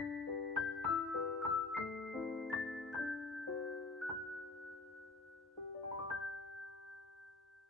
thank you